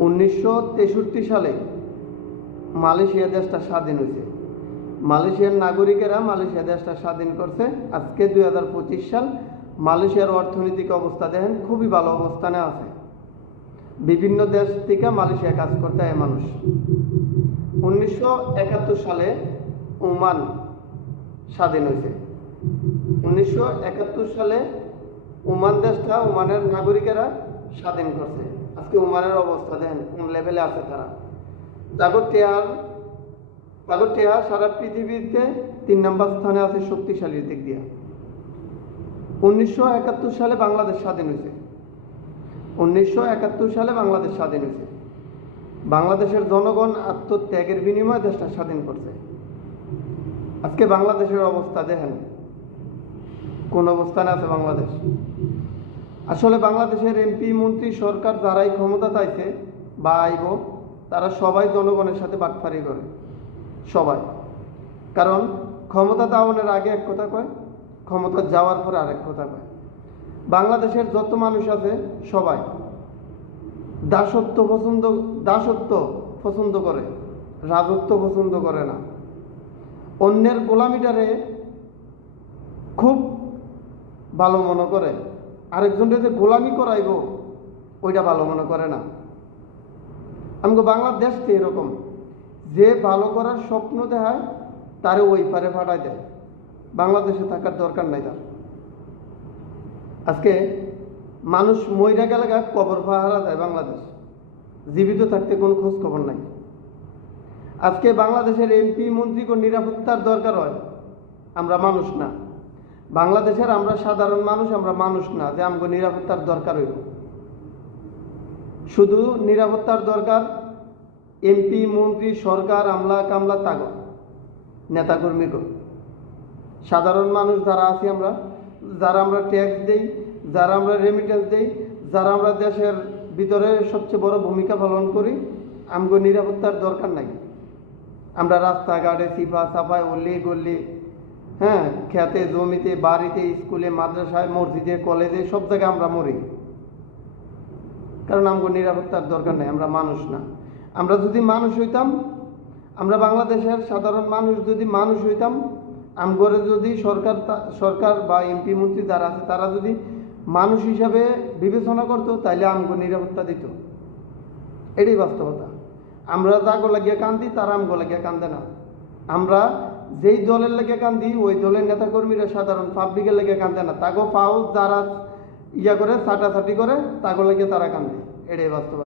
1963 সালে মালয়েশিয়া দেশটা স্বাধীন হয়েছে। মালয়েশিয়ার নাগরিকেরা মালয়েশিয়া দেশটা স্বাধীন করছে। আজকে 2025 সাল। মালয়েশিয়ার অর্থনৈতিক অবস্থা দেখেন খুবই ভালো অবস্থানে আছে। বিভিন্ন দেশ থেকে মালয়েশিয়া কাজ করতে হয় মানুষ। 1971 সালে ওমান স্বাধীন হয়েছে। 1971 সালে ওমান দেশটা ওমানের নাগরিকেরা স্বাধীন করছে। আজকে ওমানের অবস্থা দেখেন কোন লেভেলে আছে তারা। তাগর টেহা সারা পৃথিবীতে 3 নম্বর স্থানে আছে শক্তিশালীর দিক দিয়ে। 1971 সালে বাংলাদেশ স্বাধীন হয়েছে। 1971 সালে বাংলাদেশ স্বাধীন হয়েছে। বাংলাদেশের জনগণ আত্মত্যাগের বিনিময়ে দেশটা স্বাধীন করছে। আজকে বাংলাদেশের অবস্থা দেখেন কোন অবস্থানে আছে বাংলাদেশ। আসলে বাংলাদেশের এমপি মন্ত্রী সরকার যারাই ক্ষমতা চাইছে বা আইব তারা সবাই জনগণের সাথে বাটপারি করে, সবাই। কারণ ক্ষমতা দাওয়ানোর আগে এক কথা কয়, ক্ষমতা যাওয়ার পরে আরেক কথা কয়। বাংলাদেশের যত মানুষ আছে সবাই দাসত্ব পছন্দ করে, রাজত্ব পছন্দ করে না। অন্যের গোলামিটারে খুব ভালো মনে করে, আরেকজনকে যে গোলামি করাইব ওইটা ভালো মনে করে না। আমাকে বাংলাদেশকে এরকম যে ভালো করার স্বপ্ন দেখায় তারে ওই পারে ফাটাই দেয়। বাংলাদেশে থাকার দরকার নাই তার। আজকে মানুষ মইরা গেলে কবর পাহারা দেয় বাংলাদেশ, জীবিত থাকতে কোনো খোঁজ খবর নাই। আজকে বাংলাদেশের এমপি মন্ত্রীকে নিরাপত্তার দরকার হয়, আমরা মানুষ না। বাংলাদেশের আমরা সাধারণ মানুষ, আমরা মানুষ না যে আমাকে নিরাপত্তার দরকার হইব। শুধু নিরাপত্তার দরকার এমপি মন্ত্রী সরকার আমলা কামলা তাগো নেতাকর্মীকে। সাধারণ মানুষ যারা আছি আমরা, যারা আমরা ট্যাক্স দেই, যারা আমরা রেমিটেন্স দেই, যারা আমরা দেশের ভিতরে সবচেয়ে বড় ভূমিকা পালন করি, আমাকে নিরাপত্তার দরকার নাই। আমরা রাস্তাঘাটে সিফা সাফায় অল্লি গল্লি, হ্যাঁ, খেতে জমিতে বাড়িতে স্কুলে মাদ্রাসায় মসজিদে কলেজে সব জায়গায় আমরা মরি। কারণ আমাকে নিরাপত্তার দরকার নেই, আমরা মানুষ না। আমরা যদি মানুষ হইতাম, আমরা বাংলাদেশের সাধারণ মানুষ যদি মানুষ হইতাম, আমগরে যদি সরকার বা এমপি মন্ত্রী যারা আছে তারা যদি মানুষ হিসাবে বিবেচনা করতো তাইলে আমগো নিরাপত্তা দিত। এটাই বাস্তবতা। আমরা যাগো লাগিয়ে কান্দি তারা আমগো লাগিয়ে কান্দে না। আমরা যেই দলের লেগে কান্দি ওই দলের নেতাকর্মীরা সাধারণ পাবলিকের লেগে কান্দে না। তাগো পাও যারা করে ছাটাছাটি করে তাগো লেগে তারা কান্দে। এটাই বাস্তবতা।